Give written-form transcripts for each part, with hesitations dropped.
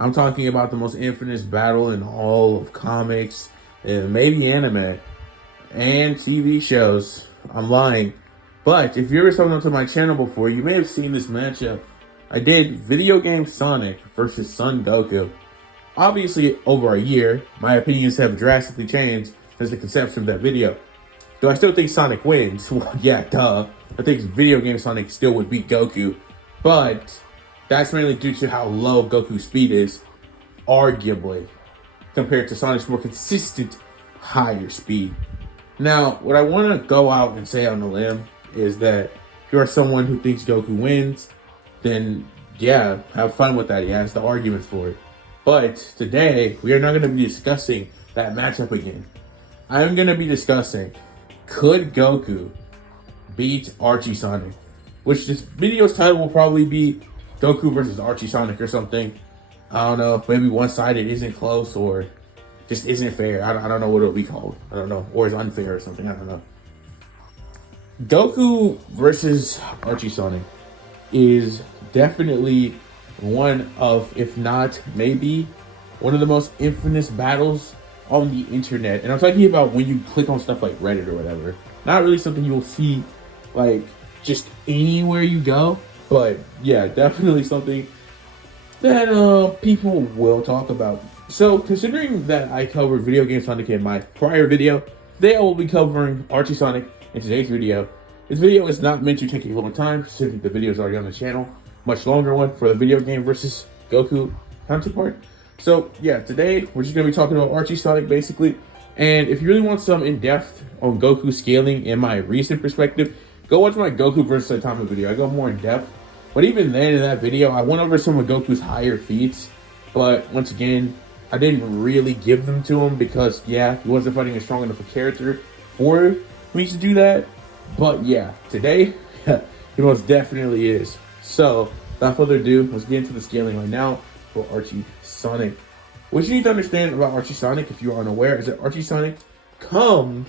I'm talking about the most infamous battle in all of comics, and maybe anime, and TV shows. I'm lying. But if you ever signed up to my channel before, you may have seen this matchup. I did video game Sonic versus Son Goku. Obviously, over a year, my opinions have drastically changed since the conception of that video. Do I still think Sonic wins? Well, yeah, duh. I think video game Sonic still would beat Goku. But that's mainly due to how low Goku's speed is, arguably, compared to Sonic's more consistent, higher speed. Now, what I want to go out and say on the limb is that if you are someone who thinks Goku wins, then yeah, have fun with that. He has the arguments for it. But today, we are not going to be discussing that matchup again. I'm going to be discussing, could Goku beat Archie Sonic? Which this video's title will probably be Goku versus Archie Sonic or something. I don't know, maybe one-sided isn't close or just isn't fair. I don't know what it'll be called. I don't know. Or is unfair or something. I don't know. Goku versus Archie Sonic is definitely one of, if not maybe, one of the most infamous battles on the internet. And I'm talking about when you click on stuff like Reddit or whatever. Not really something you'll see like just anywhere you go. But yeah, definitely something that people will talk about. So considering that I covered video game Sonic in my prior video, today I will be covering Archie Sonic in today's video. This video is not meant to take a long time, since the video is already on the channel. Much longer one for the video game versus Goku counterpart. So yeah, today we're just going to be talking about Archie Sonic basically. And if you really want some in-depth on Goku scaling in my recent perspective, go watch my Goku versus Saitama video. I go more in-depth. But even then in that video, I went over some of Goku's higher feats. But once again, I didn't really give them to him because, yeah, he wasn't fighting a strong enough a character for me to do that. But yeah, today, he most definitely is. So, without further ado, let's get into the scaling right now for Archie Sonic. What you need to understand about Archie Sonic, if you are unaware, is that Archie Sonic comes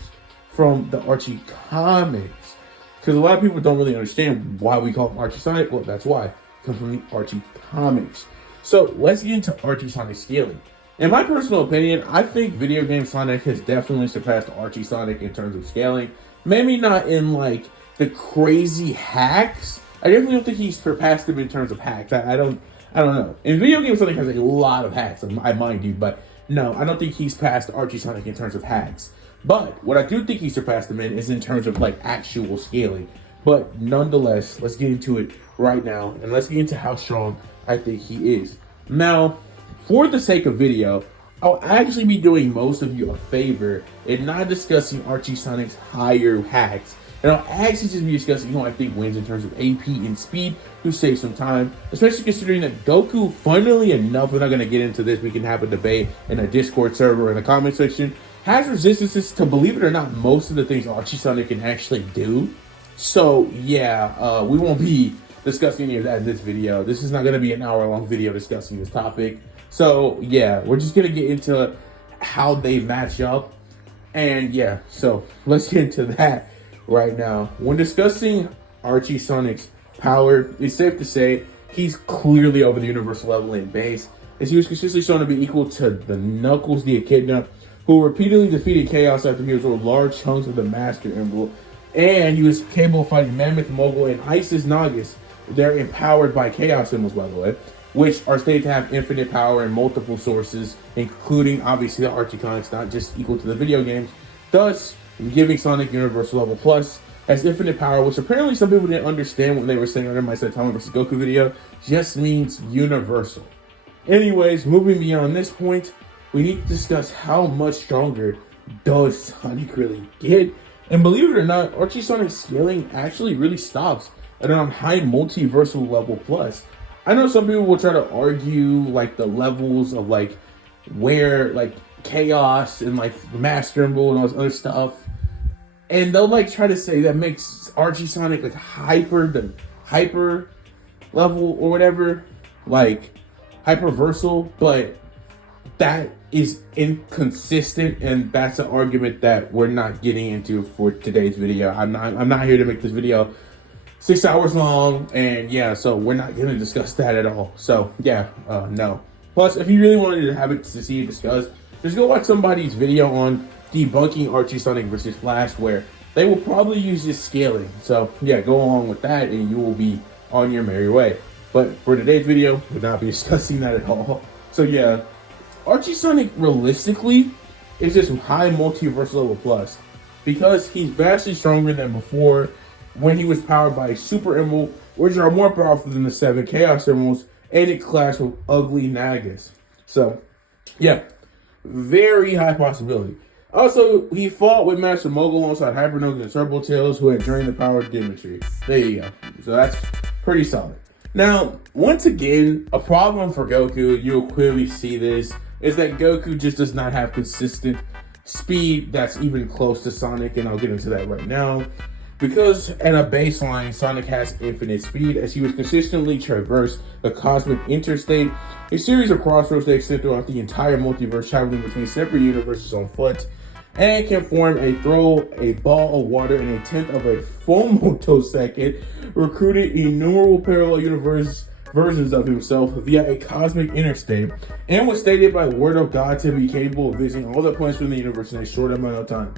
from the Archie comics. Because a lot of people don't really understand why we call him Archie Sonic. Well, that's why. It comes from the Archie comics. So, let's get into Archie Sonic scaling. In my personal opinion, I think video game Sonic has definitely surpassed Archie Sonic in terms of scaling. Maybe not in like the crazy hacks. I definitely don't think he's surpassed him in terms of hacks. I don't know. In video game Sonic has a lot of hacks, I mind you, but no, I don't think he's passed Archie Sonic in terms of hacks. But what I do think he surpassed him in is in terms of like actual scaling. But nonetheless, let's get into it right now, and let's get into how strong I think he is. Now, for the sake of video, I'll actually be doing most of you a favor and not discussing Archie Sonic's higher hacks. And I'll actually just be discussing who I think wins in terms of AP and speed to save some time, especially considering that Goku, funnily enough, we're not going to get into this, we can have a debate in a Discord server in the comment section, has resistances to, believe it or not, most of the things Archie Sonic can actually do. So yeah, we won't be discussing any of that in this video. This is not going to be an hour-long video discussing this topic. So yeah, we're just gonna get into how they match up, and yeah, so let's get into that right now. When discussing Archie Sonic's power, it's safe to say he's clearly over the universal level in base, as he was consistently shown to be equal to the Knuckles the Echidna, who repeatedly defeated Chaos after he absorbed large chunks of the Master Emerald, and he was capable of fighting Mammoth Mogul and Isis Nagus. They're empowered by Chaos Symbols, by the way, which are stated to have infinite power in multiple sources, including obviously the Archie comics, not just equal to the video games, thus giving Sonic Universal Level Plus has infinite power, which apparently some people didn't understand when they were saying under my Saitama vs. Goku video, just means universal. Anyways, moving beyond this point, we need to discuss how much stronger does Sonic really get. And believe it or not, Archie Sonic's scaling actually really stops at around high multiversal level plus. I know some people will try to argue like the levels of like where like Chaos and like the Master Emerald and all this other stuff, and they'll like try to say that makes Archie Sonic like hyper level or whatever, like hyperversal, but that is inconsistent, and that's an argument that we're not getting into for today's video. I'm not here to make this video 6 hours long, and yeah, so we're not going to discuss that at all. So yeah, no. Plus, if you really wanted to have it to see it discussed, just go watch somebody's video on debunking Archie Sonic versus Flash, where they will probably use this scaling. So yeah, go along with that and you will be on your merry way. But for today's video, we'll not be discussing that at all. So yeah, Archie Sonic realistically is just high multiverse level plus, because he's vastly stronger than before when he was powered by a Super Emerald, which are more powerful than the 7 Chaos Emeralds, and it clashed with ugly Nagas. So yeah, very high possibility. Also, he fought with Master Mogul alongside Hypernoga and Turbo Tails, who had drained the power of Dimitri. There you go. So that's pretty solid. Now, once again, a problem for Goku, you'll clearly see this, is that Goku just does not have consistent speed that's even close to Sonic, and I'll get into that right now. Because at a baseline, Sonic has infinite speed as he would consistently traverse the cosmic interstate, a series of crossroads that extend throughout the entire multiverse, traveling between separate universes on foot, and can throw a ball of water in a tenth of a full motosecond, recruited innumerable parallel universe versions of himself via a cosmic interstate, and was stated by word of God to be capable of visiting all the planets within the universe in a short amount of time.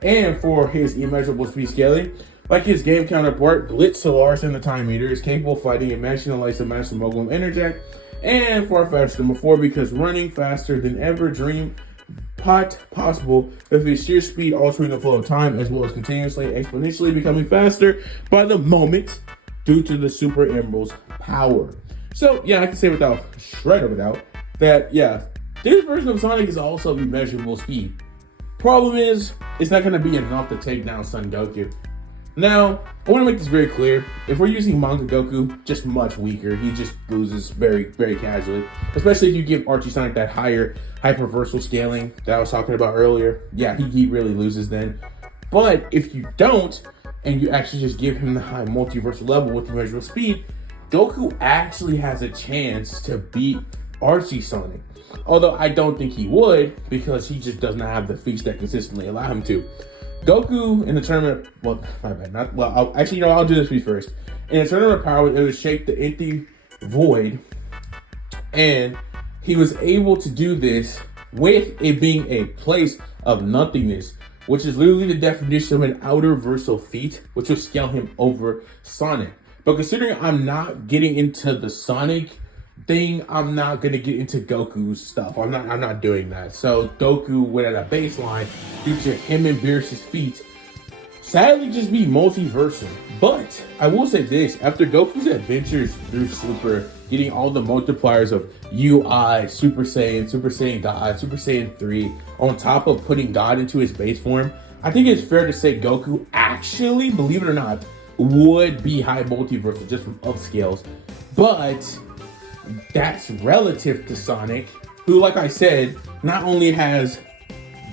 And for his immeasurable speed scaling, like his game counterpart, Blitz Solaris in the Time Meter is capable of fighting a matching the likes of Master Mogul and Enerjack, and far faster than before because running faster than ever dreamed possible with his sheer speed altering the flow of time, as well as continuously exponentially becoming faster by the moment due to the Super Emerald's power. So yeah, I can say without shred of a doubt that yeah, this version of Sonic is also immeasurable speed. Problem is, it's not going to be enough to take down Son Goku. Now, I want to make this very clear. If we're using manga Goku, just much weaker. He just loses very, very casually. Especially if you give Archie Sonic that higher hyperversal scaling that I was talking about earlier. Yeah, he really loses then. But if you don't, and you actually just give him the high multiversal level with immeasurable speed, Goku actually has a chance to beat Archie Sonic. Although I don't think he would, because he just does not have the feats that consistently allow him to. Goku in the tournament, well, my bad, I'll do this piece first. In the tournament of power, it would shake the empty void, and he was able to do this with it being a place of nothingness, which is literally the definition of an outer versal feat, which will scale him over Sonic. But considering I'm not getting into the Sonic thing, I'm not gonna get into Goku's stuff. I'm not doing that. So Goku would at a baseline, due to him and Beerus's feat, sadly just be multiversal. But I will say this, after Goku's adventures through Super, getting all the multipliers of UI, Super Saiyan God, Super Saiyan 3, on top of putting God into his base form, I think it's fair to say Goku actually, believe it or not, would be high multiversal just from upscales. But that's relative to Sonic, who, like I said, not only has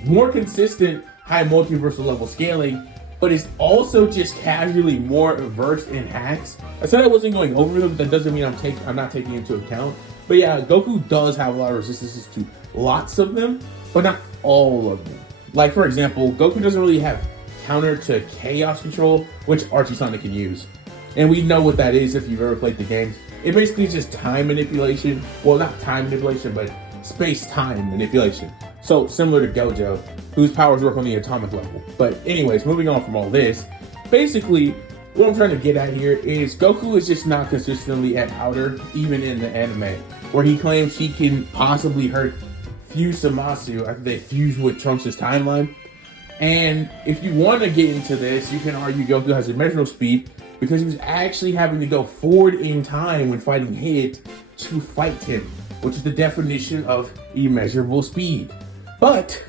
more consistent high multiversal level scaling, but is also just casually more versed in hacks. I said I wasn't going over them, but that doesn't mean I'm not taking into account. But yeah, Goku does have a lot of resistances to lots of them, but not all of them. Like, for example, Goku doesn't really have counter to chaos control, which Archie Sonic can use. And we know what that is if you've ever played the games. It basically is just time manipulation. Well, not time manipulation, but space-time manipulation. So similar to Gojo, whose powers work on the atomic level. But anyways, moving on from all this, basically what I'm trying to get at here is Goku is just not consistently at outer, even in the anime, where he claims he can possibly hurt Fuse Zamasu after they fuse with Trunks' timeline. And if you want to get into this, you can argue Goku has immeasurable speed because he was actually having to go forward in time when fighting Hit to fight him, which is the definition of immeasurable speed. But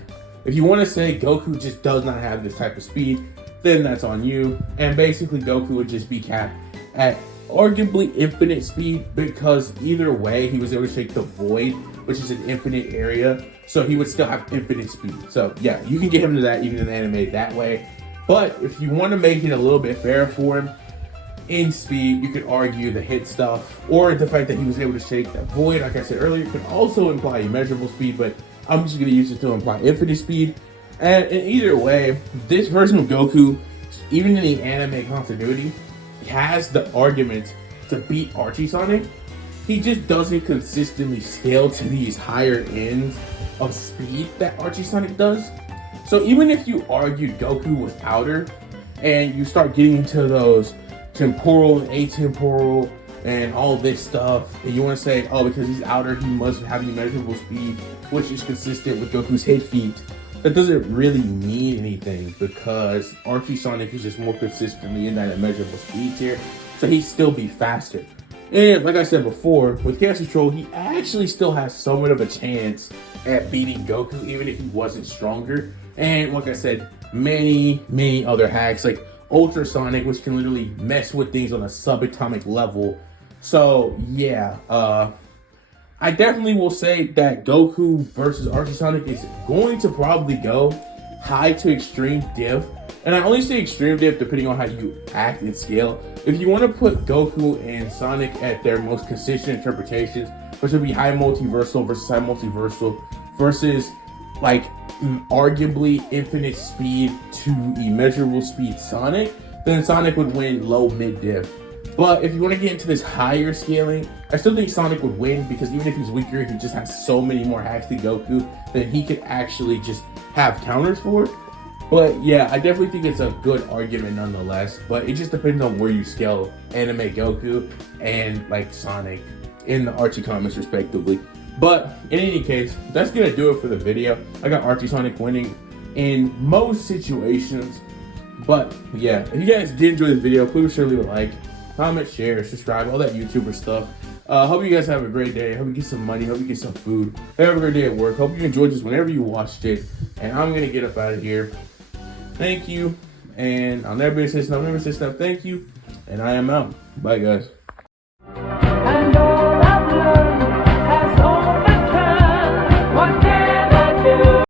if you want to say Goku just does not have this type of speed, then that's on you. And basically Goku would just be capped at arguably infinite speed, because either way he was able to shake the void, which is an infinite area, so he would still have infinite speed. So yeah, you can get him to that even in the anime that way. But if you want to make it a little bit fair for him in speed, you could argue the hit stuff, or the fact that he was able to shake that void, like I said earlier, could also imply immeasurable speed, but I'm just going to use it to imply infinite speed. And in either way, this version of Goku, even in the anime continuity, has the argument to beat Archie Sonic. he just doesn't consistently scale to these higher ends of speed that Archie Sonic does. So even if you argued Goku was outer, and you start getting into those temporal and atemporal and all this stuff, and you want to say, oh, because he's outer, he must have immeasurable speed, which is consistent with Goku's hit feat. That doesn't really mean anything, because Archie Sonic is just more consistently in that immeasurable speed tier, so he'd still be faster. And like I said before, with Chaos Control, he actually still has somewhat of a chance at beating Goku, even if he wasn't stronger. And like I said, many other hacks like Ultra Sonic, which can literally mess with things on a subatomic level. So yeah, I definitely will say that Goku versus Archie Sonic is going to probably go high to extreme diff. And I only say extreme diff depending on how you act and scale. If you want to put Goku and Sonic at their most consistent interpretations, which would be high multiversal versus high multiversal versus like arguably infinite speed to immeasurable speed Sonic, then Sonic would win low mid diff. But if you want to get into this higher scaling, I still think Sonic would win, because even if he's weaker, he just has so many more hacks to Goku that he could actually just have counters for it. But yeah, I definitely think it's a good argument nonetheless, but it just depends on where you scale anime Goku and like Sonic in the Archie comics respectively. But in any case, that's gonna do it for the video. I got Archie Sonic winning in most situations. But yeah, if you guys did enjoy this video, please sure leave a like, comment, share, subscribe, all that YouTuber stuff. Hope you guys have a great day. Hope you get some money. Hope you get some food. Have a great day at work. Hope you enjoyed this whenever you watched it. And I'm gonna get up out of here. Thank you. And I'll never say stuff. Thank you. And I am out. Bye, guys.